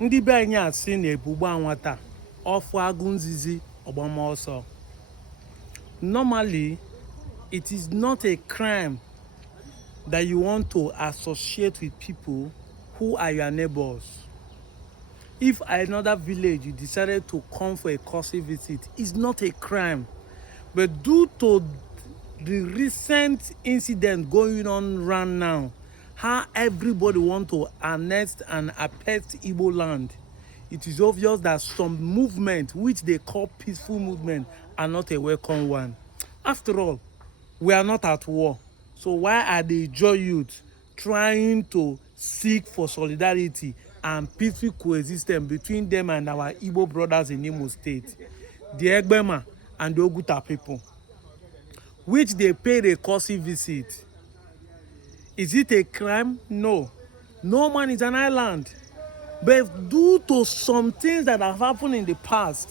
Ndị be anyị asị na ebugbo anwata ọfụ agụ nzizi ọgbama ọsọ. Normally, it is not a crime that you want to associate with people who are your neighbors. If another village you decided to come for a courtesy visit, it's not a crime. But due to the recent incident going on right now, how everybody want to annex and affect Igbo land, it is obvious that some movement which they call peaceful movement are not a welcome one. After all, we are not at war. So why are the IJaws youth trying to seek for solidarity and peaceful coexistence between them and our Igbo brothers in Imo State, the Egbema and the Oguta people, which they paid a courtesy visit? Is it a crime? No. No man is an island. But due to some things that have happened in the past,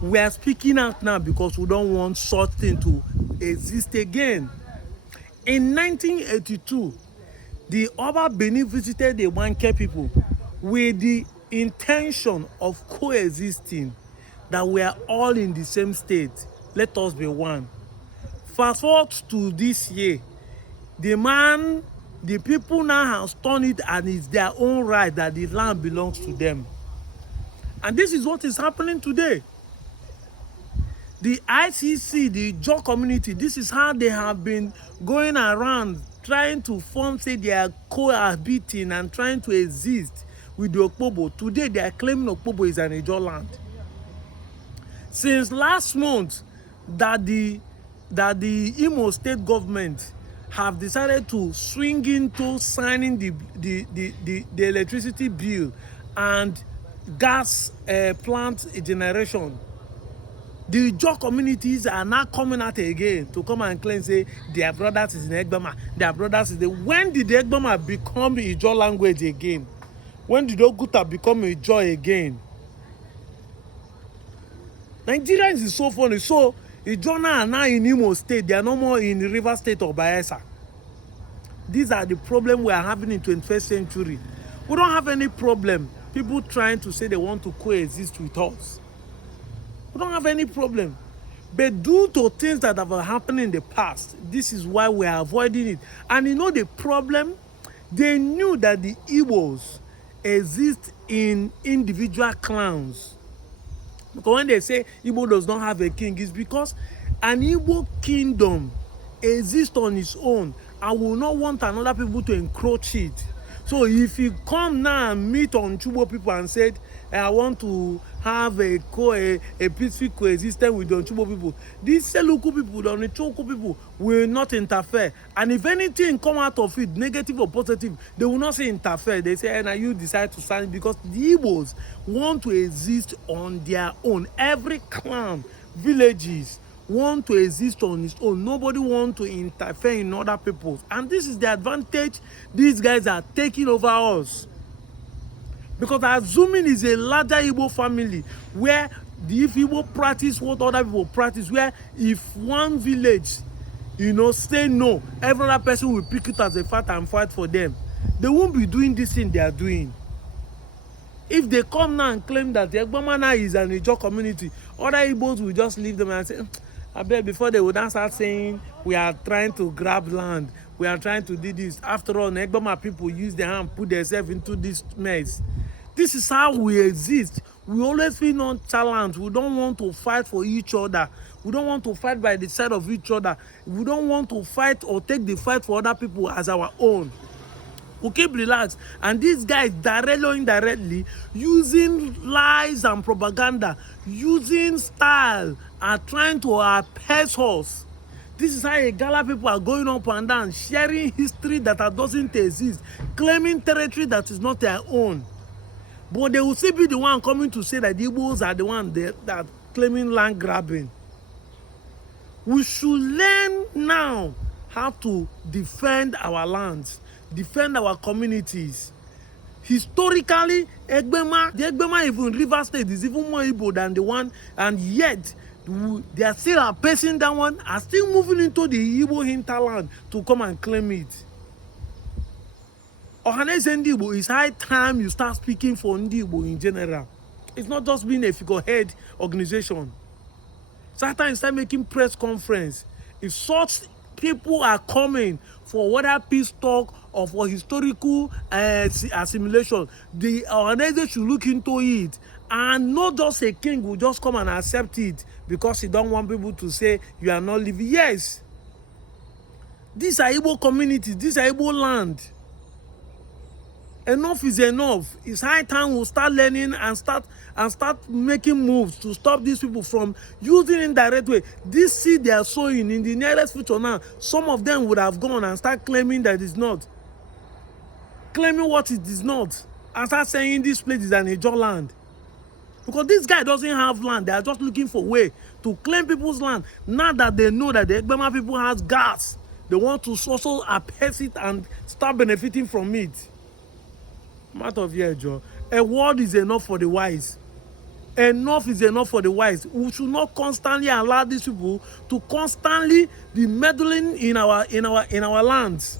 we are speaking out now because we don't want such thing to exist again. In 1982, the Oba Benin visited the Wanke people with the intention of coexisting, that we are all in the same state. Let us be one. Fast forward to this year, the people now have turned it and it's their own right that the land belongs to them. And this is what is happening today. The ICC, the IJaws community, this is how they have been going around trying to form, say they are cohabiting and trying to exist with the Okpobo. Today they are claiming Okpobo is an IJaws land. Since last month that the Imo State government have decided to swing into signing the electricity bill and gas plant generation, the IJaws communities are now coming out again to come and claim, say their brothers is in Egbema, their brothers is the. When did the Egbema become IJaws language again? When did Oguta become IJaws again? Nigerians is so funny. So IJaws are now in Imo State, they are no more in River State or Bayelsa. These are the problems we are having in 21st century. We don't have any problem people trying to say they want to coexist with us. We don't have any problem. But due to things that have happened in the past, this is why we are avoiding it. And you know the problem? They knew that the Igbos exist in individual clans. Because when they say Igbo does not have a king, it's because an Igbo kingdom exists on its own and will not want another people to encroach it. So if you come now and meet on Chubo people and said, I want to have a peaceful coexistence with the Chubo people, these Seluku people, the Onichoku people will not interfere. And if anything come out of it, negative or positive, they will not say interfere. They say, now you decide to sign, because the Igbos want to exist on their own. Every clan, villages, want to exist on its own. Nobody want to interfere in other people's. And this is the advantage these guys are taking over us. Because assuming is a larger Igbo family where if Igbo practice what other people practice, where if one village, say no, every other person will pick it as a fact and fight for them. They won't be doing this thing they are doing. If they come now and claim that the Egbema is an IJaws community, other Igbos will just leave them and say, I bet before they would not start saying, we are trying to grab land, we are trying to do this. After all, Egbema people use their hand, put themselves into this mess. This is how we exist. We always feel nonchalant. We don't want to fight for each other. We don't want to fight by the side of each other. We don't want to fight or take the fight for other people as our own. We keep relaxed. And these guys, directly or indirectly, using lies and propaganda, using style, are trying to appease us. This is how Igala people are going up and down, sharing history that doesn't exist, claiming territory that is not their own. But they will still be the one coming to say that the Igbos are the one that claiming land grabbing. We should learn now how to defend our lands, defend our communities. Historically, the Egbema even River State is even more Igbo than the one, and yet they are still appeasing that one, are still moving into the Igbo hinterland to come and claim it. Organize Ndi Igbo, it's high time you start speaking for Ndi Igbo in general. It's not just being a figurehead organization. It's high time you start making press conference. If such people are coming for whether peace talk or for historical assimilation, the organization should look into it, and not just a king will just come and accept it because he don't want people to say you are not living. Yes, these are Igbo communities, these are Igbo land. Enough is enough. It's high time we'll start learning and start making moves to stop these people from using indirect way. This seed they are sowing in the nearest future now, some of them would have gone and start claiming that it's not. Claiming what it is not. And start saying this place is an IJaws land. Because this guy doesn't have land. They are just looking for a way to claim people's land. Now that they know that the Egbema people has gas, they want to also appease it and start benefiting from it. Matter of here, Joe. A word is enough for the wise. Enough is enough for the wise. We should not constantly allow these people to constantly be meddling in our lands.